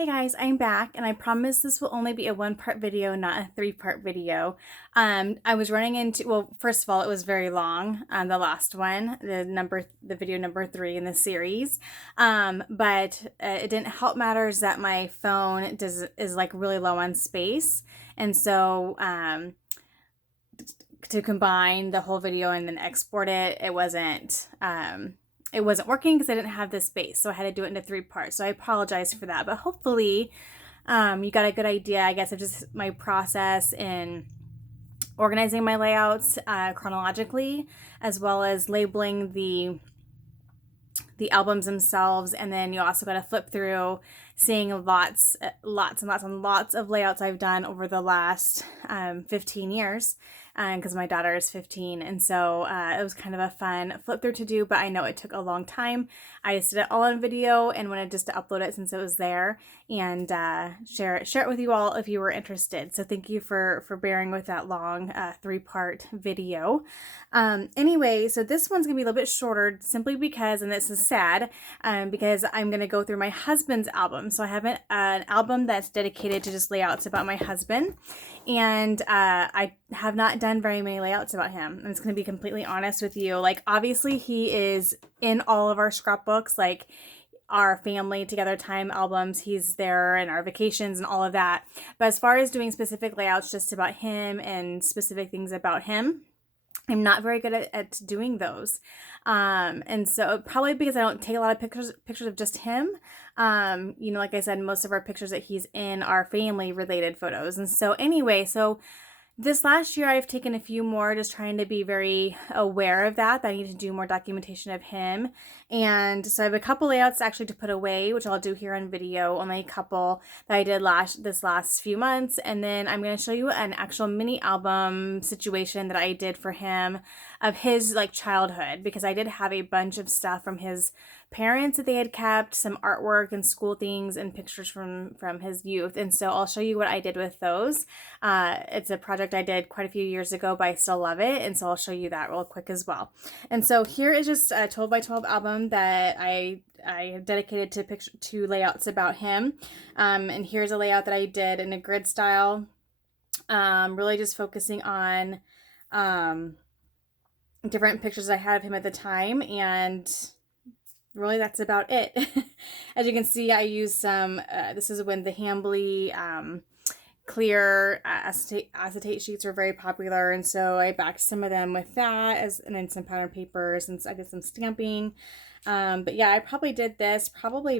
Hey guys, I'm back and I promise this will only be a one-part video, not a three-part video. I was running into, well, first of all, it was very long, the last one, the video number 3 in the series. But it didn't help matters that my phone is like really low on space. And so, to combine the whole video and then export it, it wasn't working because I didn't have the space. So I had to do it into 3 parts. So I apologize for that. But hopefully, you got a good idea, I guess, of just my process in organizing my layouts chronologically, as well as labeling the albums themselves. And then you also got to flip through, seeing lots and lots of layouts I've done over the last 15 years. Because my daughter is 15, and so it was kind of a fun flip through to do, but I know it took a long time. I just did it all on video and wanted just to upload it since it was there and share it with you all if you were interested. So thank you for bearing with that long 3-part video. Anyway, so this one's gonna be a little bit shorter simply because, and this is sad, because I'm gonna go through my husband's album. So I have an album that's dedicated to just layouts about my husband, and I have not done very many layouts about him. I'm just going to be completely honest with you. Like, obviously he is in all of our scrapbooks, like our family together time albums. He's there in our vacations and all of that. But as far as doing specific layouts just about him and specific things about him, I'm not very good at doing those. And so probably because I don't take a lot of pictures of just him. Like I said, most of our pictures that he's in are family related photos. And so anyway, so this last year I've taken a few more, just trying to be very aware of that I need to do more documentation of him. And so I have a couple layouts actually to put away, which I'll do here on video, only a couple that I did this last few months. And then I'm going to show you an actual mini album situation that I did for him of his like childhood, because I did have a bunch of stuff from his parents that they had kept, some artwork and school things and pictures from his youth. And so I'll show you what I did with those. It's a project I did quite a few years ago, but I still love it. And so I'll show you that real quick as well. And so here is just a 12 by 12 album that I dedicated to layouts about him. And here's a layout that I did in a grid style, really just focusing on different pictures I had of him at the time, and really that's about it. As you can see, I used some, this is when the Hambly clear acetate sheets were very popular, and so I backed some of them with that, and then some pattern papers, and I did some stamping. But yeah, I probably did this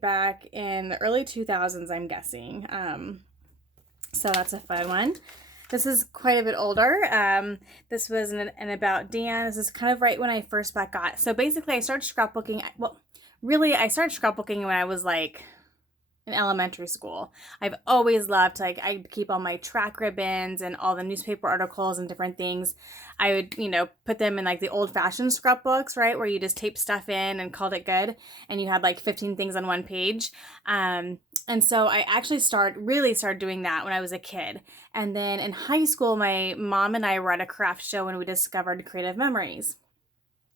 back in the early 2000s, I'm guessing. So that's a fun one. This is quite a bit older. This was an About Dan. This is kind of right when I first got. So basically I started scrapbooking. Well, really, I started scrapbooking when I was like in elementary school. I've always loved, like, I keep all my track ribbons and all the newspaper articles and different things. I would, put them in like the old-fashioned scrapbooks, right, where you just tape stuff in and called it good, and you had like 15 things on one page. And so I actually really started doing that when I was a kid. And then in high school, my mom and I were at a craft show and we discovered Creative Memories.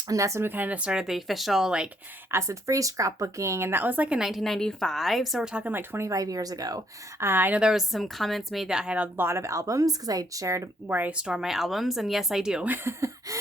And that's when we kind of started the official like acid-free scrapbooking, and that was like in 1995, so we're talking like 25 years ago. I know there was some comments made that I had a lot of albums because I shared where I store my albums, and yes, I do.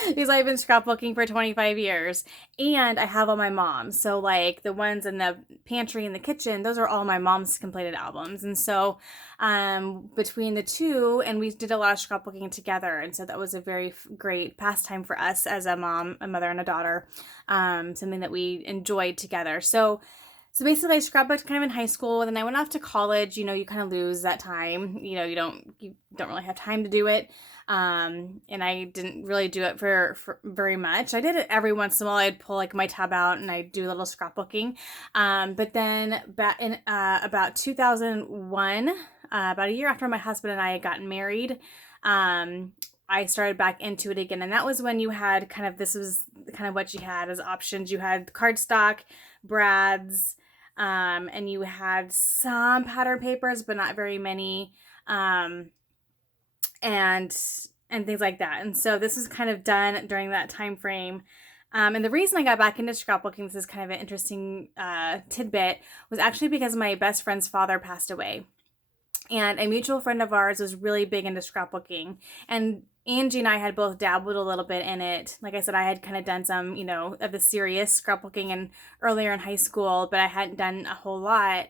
Because I've been scrapbooking for 25 years, and I have all my mom's. So like the ones in the pantry and the kitchen, those are all my mom's completed albums. And so between the two, and we did a lot of scrapbooking together, and so that was a very great pastime for us as a mother and a daughter, something that we enjoyed together. So basically I scrapbooked kind of in high school, and then I went off to college. You kind of lose that time. You don't really have time to do it. And I didn't really do it for very much. I did it every once in a while. I'd pull like my tab out and I'd do a little scrapbooking. But then back in about 2001, about a year after my husband and I had gotten married, I started back into it again. And that was when you had this was kind of what you had as options. You had cardstock, brads, and you had some pattern papers, but not very many, and things like that. And so this was kind of done during that time frame. And the reason I got back into scrapbooking, this is kind of an interesting tidbit, was actually because my best friend's father passed away. And a mutual friend of ours was really big into scrapbooking. And Angie and I had both dabbled a little bit in it. Like I said, I had kind of done some, of the serious scrapbooking and earlier in high school, but I hadn't done a whole lot.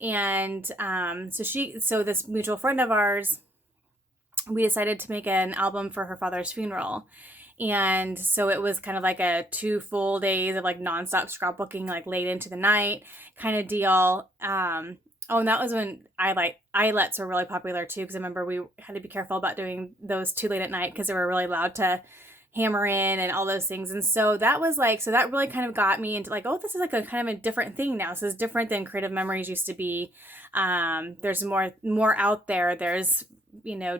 And so this mutual friend of ours, we decided to make an album for her father's funeral. And so it was kind of like a 2 full days of like nonstop scrapbooking, like late into the night kind of deal. Oh, and that was when eyelets were really popular too, because I remember we had to be careful about doing those too late at night because they were really loud to hammer in and all those things. And so that was like, so that really kind of got me into like, oh, this is like a kind of a different thing now. So it's different than Creative Memories used to be. There's more out there. There's,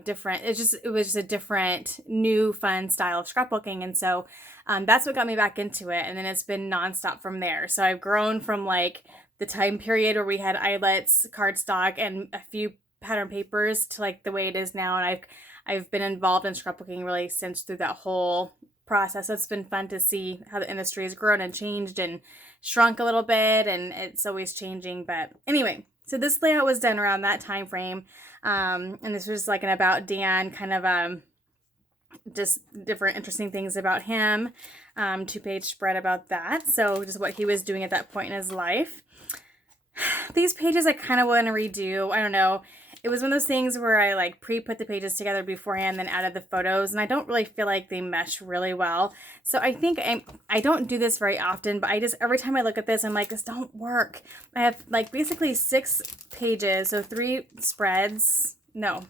different. It was just a different, new, fun style of scrapbooking. And so that's what got me back into it. And then it's been nonstop from there. So I've grown from like the time period where we had eyelets, cardstock, and a few pattern papers to like the way it is now. And I've been involved in scrapbooking really since through that whole process. So it's been fun to see how the industry has grown and changed and shrunk a little bit, and it's always changing. But anyway, so this layout was done around that time frame. And this was like an About Dan kind of just different interesting things about him. 2-page spread about that. So just what he was doing at that point in his life. These pages I kind of want to redo. I don't know. It was one of those things where I like pre-put the pages together beforehand, then added the photos, and I don't really feel like they mesh really well. So I think I don't do this very often, but every time I look at this, I'm like, this don't work. I have like basically 6 pages, so 3 spreads. No,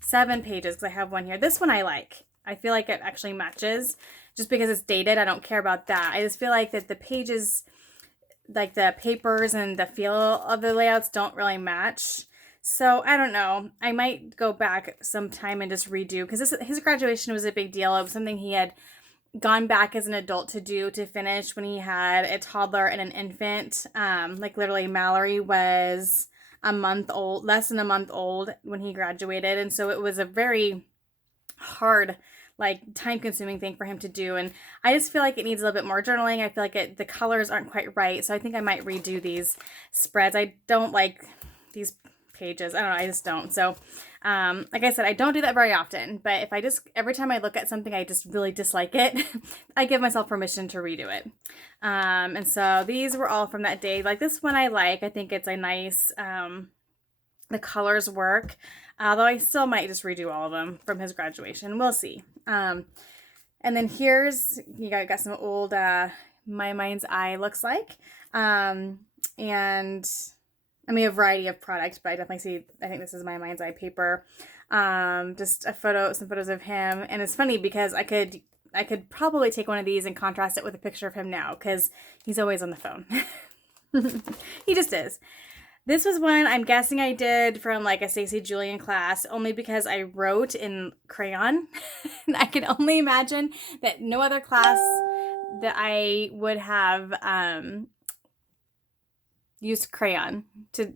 7 pages because I have one here. This one I like. I feel like it actually matches. Just because it's dated, I don't care about that. I just feel like that the pages, like the papers and the feel of the layouts don't really match. So I don't know. I might go back sometime and just redo, because his graduation was a big deal. It was something he had gone back as an adult to finish when he had a toddler and an infant. Like literally Mallory was a month old, less than a month old when he graduated. And so it was a very hard, like time-consuming thing for him to do, and I just feel like it needs a little bit more journaling. I feel like the colors aren't quite right, so I think I might redo these spreads. I don't like these pages. I don't know, I just don't. So like I said, I don't do that very often, but if every time I look at something I just really dislike it, I give myself permission to redo it. And so these were all from that day. Like this one I think it's a nice, the colors work. Although I still might just redo all of them from his graduation. We'll see. And then here's, you got some old My Mind's Eye looks like. And I mean, a variety of products, but I think this is My Mind's Eye paper. Just some photos of him. And it's funny because I could probably take one of these and contrast it with a picture of him now, because he's always on the phone. He just is. This was one I'm guessing I did from like a Stacey Julian class, only because I wrote in crayon. And I can only imagine that no other class that I would have used crayon to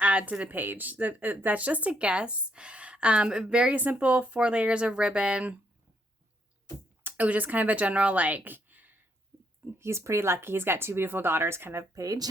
add to the page. That's just a guess. Very simple, 4 layers of ribbon. It was just kind of a general like, he's pretty lucky, he's got 2 beautiful daughters kind of page.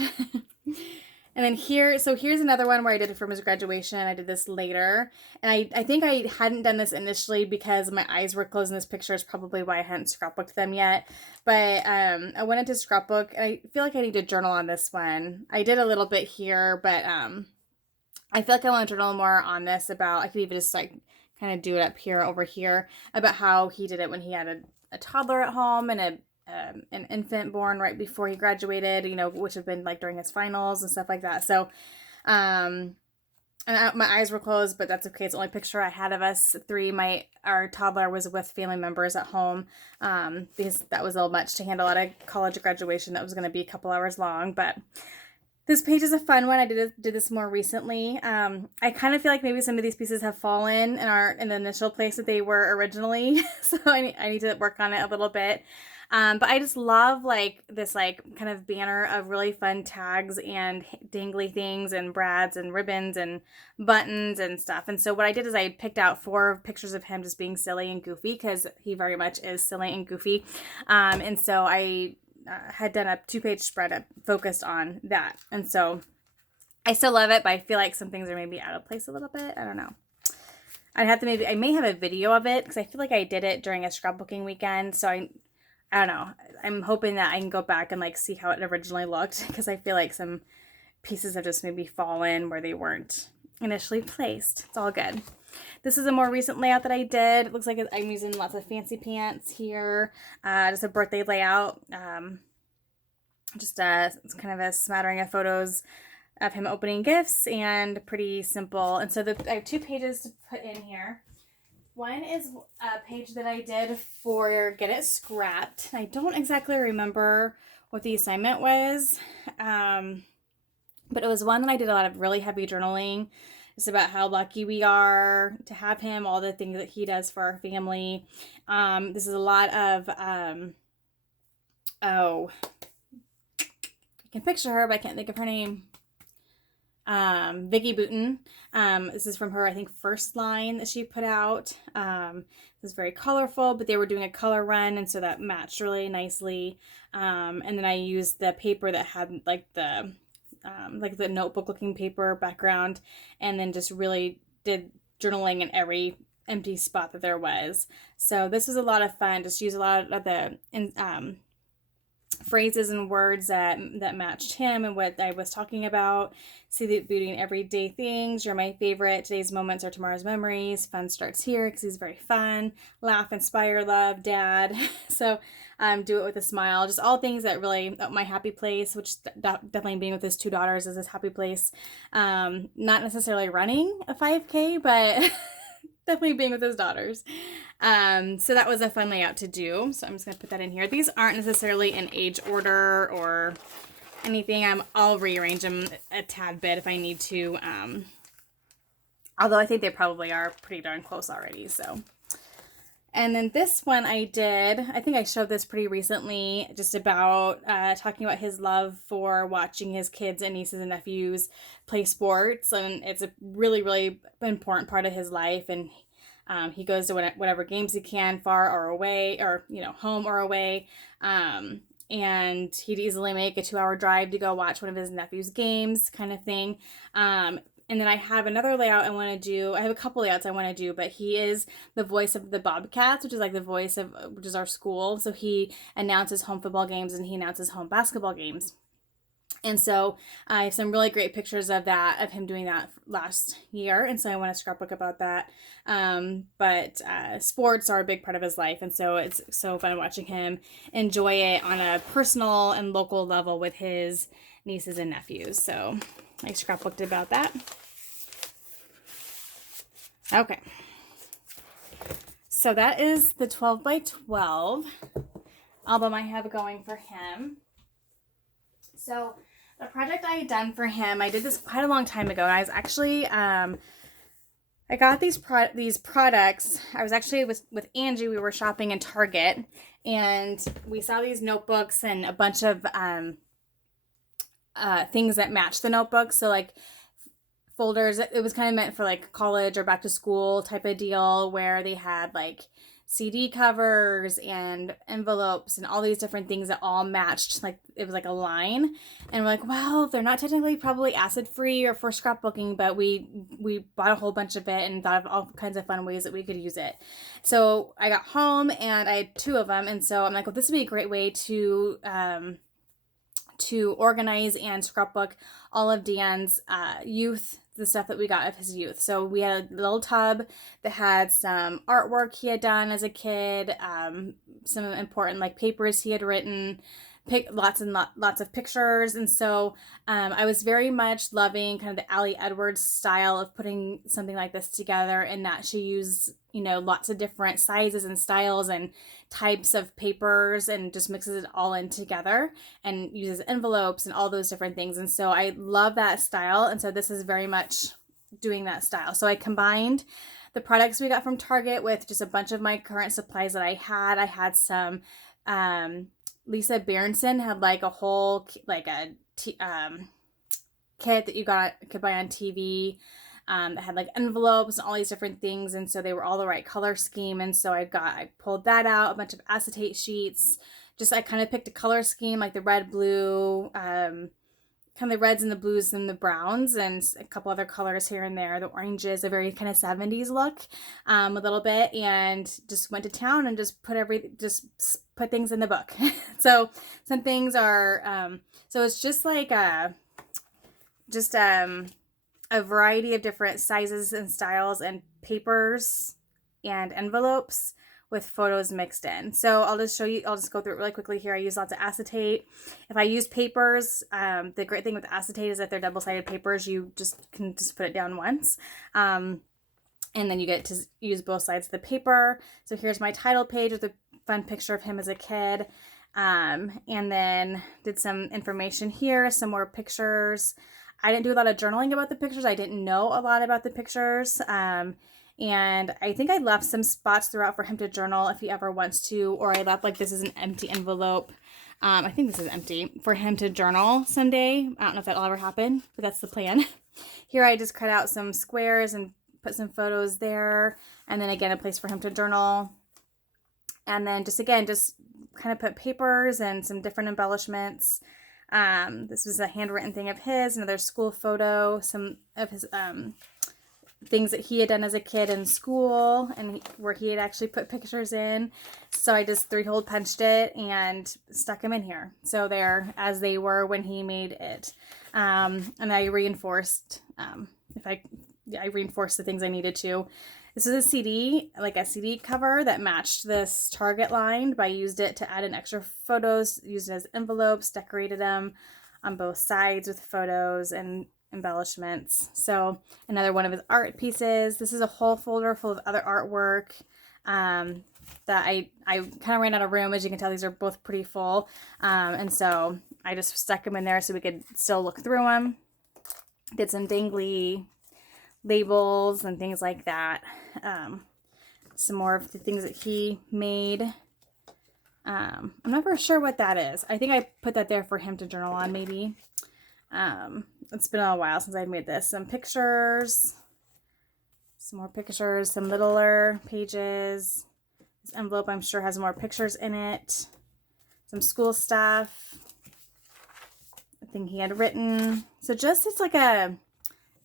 And then here's another one where I did it from his graduation. I did this later, and I think I hadn't done this initially because my eyes were closed in this picture. Is probably why I hadn't scrapbooked them yet. But I went into scrapbook, and I feel like I need to journal on this one. I did a little bit here, but I feel like I want to journal more on this. I could even just like kind of do it up here, over here, about how he did it when he had a toddler at home and an infant born right before he graduated, which have been like during his finals and stuff like that. So, and my eyes were closed, but that's okay. It's the only picture I had of us 3. Our toddler was with family members at home, because that was a little much to handle at a college graduation that was going to be a couple hours long. But this page is a fun one. I did this more recently. I kind of feel like maybe some of these pieces have fallen and aren't in the initial place that they were originally. So I need to work on it a little bit. But I just love like this like kind of banner of really fun tags and dangly things and brads and ribbons and buttons and stuff. And so what I did is I picked out 4 pictures of him just being silly and goofy, because he very much is silly and goofy. And so I had done a 2-page spread focused on that. And so I still love it, but I feel like some things are maybe out of place a little bit. I don't know. I may have a video of it, because I feel like I did it during a scrapbooking weekend. So I don't know. I'm hoping that I can go back and like see how it originally looked, because I feel like some pieces have just maybe fallen where they weren't initially placed. It's all good. This is a more recent layout that I did. It looks like I'm using lots of fancy pants here. Just a birthday layout. It's kind of a smattering of photos of him opening gifts, and pretty simple. And so I have 2 pages to put in here. One is a page that I did for Get It Scrapped. I don't exactly remember what the assignment was, but it was one that I did a lot of really heavy journaling. It's about how lucky we are to have him, all the things that he does for our family. This is a lot of, I can picture her, but I can't think of her name. Vicky Booten. This is from her, I think, first line that she put out. This is very colorful, but they were doing a color run, and so that matched really nicely. And then I used the paper that had like the notebook looking paper background, and then just really did journaling in every empty spot that there was. So this was a lot of fun. Just use a lot of the phrases and words that matched him and what I was talking about. See the beauty in everyday things. You're my favorite. Today's moments are tomorrow's memories. Fun starts here, because he's very fun. Laugh, inspire, love, dad. So do it with a smile. Just all things that really, my happy place, which definitely being with his 2 daughters is his happy place. Not necessarily running a 5K, but definitely being with his daughters. So that was a fun layout to do. So I'm just going to put that in here. These aren't necessarily in age order or anything. I'll rearrange them a tad bit if I need to. Although I think they probably are pretty darn close already. So, and then this one I think I showed this pretty recently, just about talking about his love for watching his kids and nieces and nephews play sports. And it's a really, really important part of his life. And he goes to whatever games he can, far or away, or, home or away. And he'd easily make a 2-hour drive to go watch one of his nephew's games, kind of thing. And then I have another layout I want to do. I have a couple layouts I want to do, but he is the voice of the Bobcats, which is like the voice of, which is our school. So he announces home football games and he announces home basketball games. And so I have some really great pictures of him doing that last year. And so I want to scrapbook about that. But sports are a big part of his life. And so it's so fun watching him enjoy it on a personal and local level with his nieces and nephews. So I scrapbooked about that. Okay. So that is the 12 by 12 album I have going for him. So the project I had done for him, I did this quite a long time ago. And I was actually, I got these products. I was actually with Angie. We were shopping in Target, and we saw these notebooks and a bunch of things that matched the notebooks. So like folders. It was kind of meant for like college or back to school type of deal, where they had like CD covers and envelopes and all these different things that all matched. Like it was like a line, and we're like, well, they're not technically probably acid free or for scrapbooking, but we bought a whole bunch of it and thought of all kinds of fun ways that we could use it. So I got home and I had 2 of them, and so I'm like, well, this would be a great way to organize and scrapbook all of Dan's the stuff that we got of his youth. So we had a little tub that had some artwork he had done as a kid, some important like papers he had written, lots of pictures. And so I was very much loving kind of the Allie Edwards style of putting something like this together, and that she used, lots of different sizes and styles and types of papers and just mixes it all in together and uses envelopes and all those different things. And so I love that style. And so this is very much doing that style. So I combined the products we got from Target with just a bunch of my current supplies that I had. I had some Lisa Berenson had like a whole like a kit that could buy on TV. That had like envelopes and all these different things, and so they were all the right color scheme. And so I pulled that out, a bunch of acetate sheets. Just I kind of picked a color scheme like the red, blue, kind of the reds and the blues and the browns, and a couple other colors here and there. The oranges, a very kind of 70s look, a little bit, and just went to town and just put things in the book. So some things are, so it's just like a variety of different sizes and styles and papers and envelopes with photos mixed in. So I'll just go through it really quickly here. I use lots of acetate. If I use papers, the great thing with acetate is that they're double-sided papers. You can put it down once. And then you get to use both sides of the paper. So here's my title page with a fun picture of him as a kid. And then did some information here, some more pictures. I didn't do a lot of journaling about the pictures. I didn't know a lot about the pictures. And I think I left some spots throughout for him to journal if he ever wants to, or I left like this is an empty envelope. I think this is empty for him to journal someday. I don't know if that'll ever happen, but that's the plan. Here I just cut out some squares and put some photos there. And then again, a place for him to journal. And then just kind of put papers and some different embellishments. This was a handwritten thing of his, another school photo, some of his things that he had done as a kid in school, and where he had actually put pictures in. So I just 3-hole punched it and stuck them in here. So they're as they were when he made it. And I reinforced, I reinforced the things I needed to. This is a CD, like a CD cover that matched this Target line, but I used it to add in extra photos, used it as envelopes, decorated them on both sides with photos and embellishments. So another one of his art pieces. This is a whole folder full of other artwork that I kind of ran out of room. As you can tell, these are both pretty full. And so I just stuck them in there so we could still look through them. Did some dangly labels and things like that. Some more of the things that he made. I'm not very sure what that is. I think I put that there for him to journal on, maybe. It's been a while since I've made this. Some pictures, some more pictures, some littler pages. This envelope, I'm sure, has more pictures in it. Some school stuff. I think he had written. So it's like a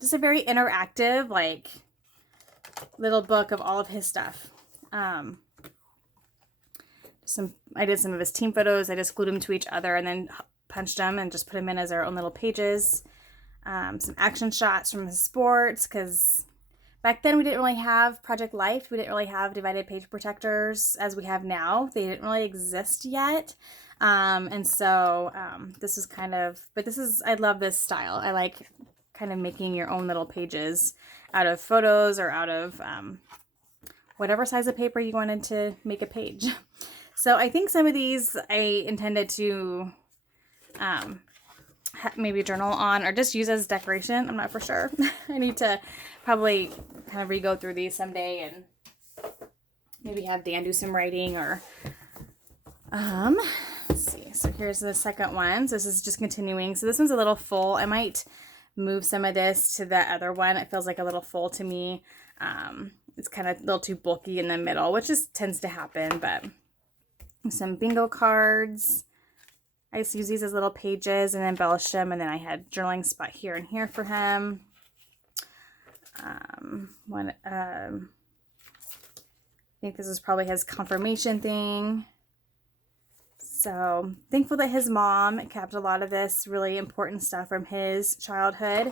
very interactive, like, little book of all of his stuff. I did some of his team photos. I just glued them to each other and then punched them and just put them in as their own little pages. Some action shots from his sports, because back then we didn't really have Project Life. We didn't really have divided page protectors as we have now. They didn't really exist yet. And so this is I love this style. I like kind of making your own little pages out of photos or out of whatever size of paper you wanted to make a page. So I think some of these I intended to maybe journal on or just use as decoration. I'm not for sure. I need to probably kind of re-go through these someday and maybe have Dan do some writing or let's see. So here's the second one. So this is just continuing. So this one's a little full. I might move some of this to the other one. It feels like a little full to me. It's kind of a little too bulky in the middle, which just tends to happen, but some bingo cards. I just use these as little pages and embellish them, and then I had journaling spot here and here for him. I think this is probably his confirmation thing. So thankful that his mom kept a lot of this really important stuff from his childhood.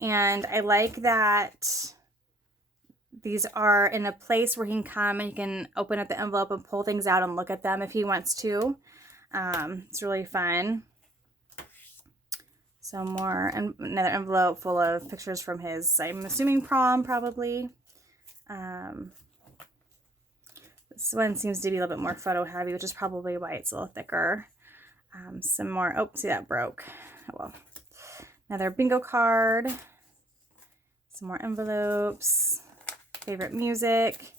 And I like that these are in a place where he can come and he can open up the envelope and pull things out and look at them if he wants to. It's really fun. So more, and another envelope full of pictures from his, I'm assuming, prom, probably. This one seems to be a little bit more photo heavy, which is probably why it's a little thicker. Some more, oh, see, that broke. Oh well. Another bingo card. Some more envelopes. Favorite music.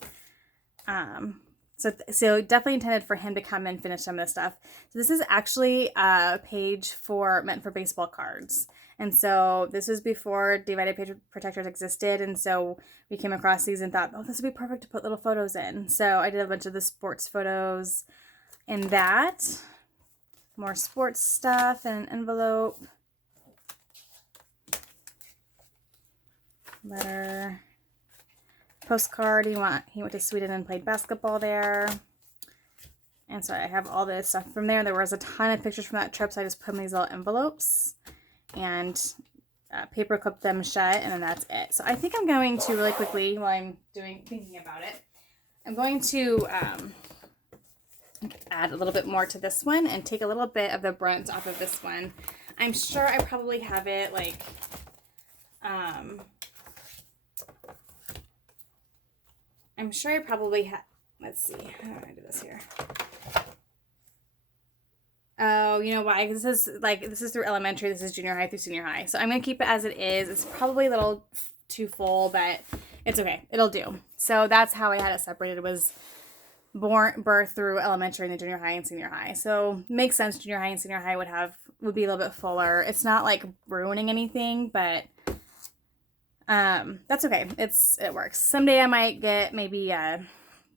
So definitely intended for him to come and finish some of this stuff. So this is actually a page meant for baseball cards. And so this was before divided page protectors existed. And so we came across these and thought, oh, this would be perfect to put little photos in. So I did a bunch of the sports photos in that. More sports stuff in an envelope. Letter. Postcard. He went to Sweden and played basketball there. And so I have all this stuff from there. There was a ton of pictures from that trip, so I just put them in these little envelopes and paper clip them shut, and then that's it. So I think I'm going to really quickly, while I'm thinking about it, I'm going to add a little bit more to this one and take a little bit of the brunt off of this one. I'm sure I probably have it like I'm sure I probably have, let's see, how do I do this here? Oh, you know why? Because this is through elementary, this is junior high through senior high. So I'm going to keep it as it is. It's probably a little too full, but it's okay. It'll do. So that's how I had it separated, was birth through elementary and the junior high and senior high. So makes sense, junior high and senior high would be a little bit fuller. It's not like ruining anything, but that's okay. It works. Someday I might get maybe a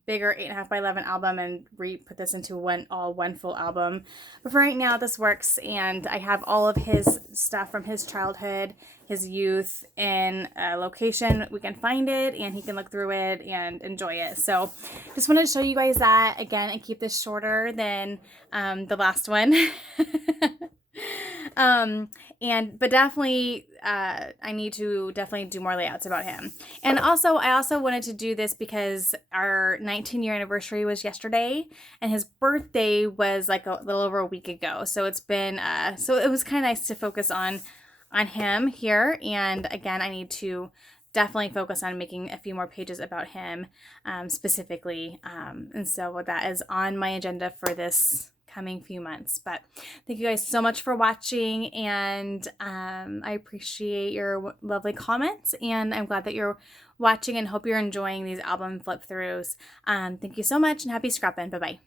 bigger 8.5 by 11 album and put this into one full album. But for right now, this works, and I have all of his stuff from his childhood, his youth, in a location we can find it, and he can look through it and enjoy it. So just wanted to show you guys that again and keep this shorter than the last one. But definitely, I need to definitely do more layouts about him. And also, I also wanted to do this because our 19-year anniversary was yesterday, and his birthday was like a little over a week ago. So it's been, so it was kind of nice to focus on him here. And again, I need to definitely focus on making a few more pages about him, specifically. And so that is on my agenda for this coming few months. But thank you guys so much for watching, and I appreciate your lovely comments, and I'm glad that you're watching and hope you're enjoying these album flip throughs. Thank you so much, and happy scrapping. Bye bye.